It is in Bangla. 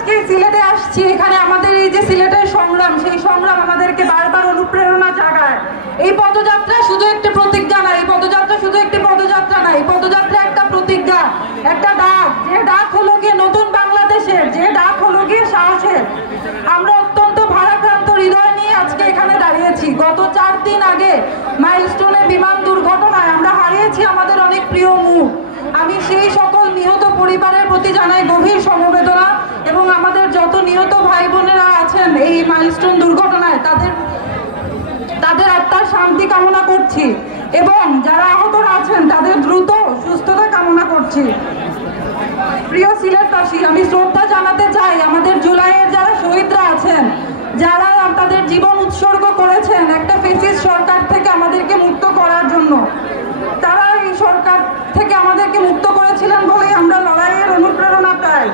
আজকে সিলেটে আসছি, এখানে আমাদের এই যে সিলেটের সংগ্রাম, সেই সংগ্রাম আমাদেরকে বারবার অনুপ্রেরণা জাগায়। এই পদযাত্রা শুধু একটি প্রতিজ্ঞা না, এই পদযাত্রা শুধু একটি পদযাত্রা না, এই পদযাত্রা একটা প্রতিজ্ঞা, একটা ডাক। যে ডাক হলো গিয়ে নতুন বাংলাদেশের, যে ডাক হলো গিয়ে সাহসের। আমরা অত্যন্ত ভারাক্রান্ত হৃদয় নিয়ে আজকে এখানে দাঁড়িয়েছি। গত 4 দিন আগে মাইলস্টোনে বিমান দুর্ঘটনায় আমরা হারিয়েছি আমাদের অনেক প্রিয় মুখ। আমি সেই সকল নিহত পরিবারের প্রতি জানাই গভীর সমবেদনা এবং আমাদের যত নিহত ভাই বোনেরা আছেন এই মাইলস্টোন দুর্ঘটনায় তাদের আত্মার শান্তি কামনা করছি এবং যারা আহতরা আছেন তাদের দ্রুত সুস্থতা কামনা করছি। প্রিয় সিলেটবাসী, আমি শ্রদ্ধা জানাতে চাই আমাদের জুলাইয়ের যারা শহীদরা আছেন, যারা তাদের জীবন উৎসর্গ করেছেন একটা ফ্যাসিস্ট সরকার থেকে আমাদেরকে মুক্ত করার জন্য। তারা এই সরকার থেকে আমাদেরকে মুক্ত করেছিলেন বলেই আমরা লড়াইয়ের অনুপ্রেরণা পাই।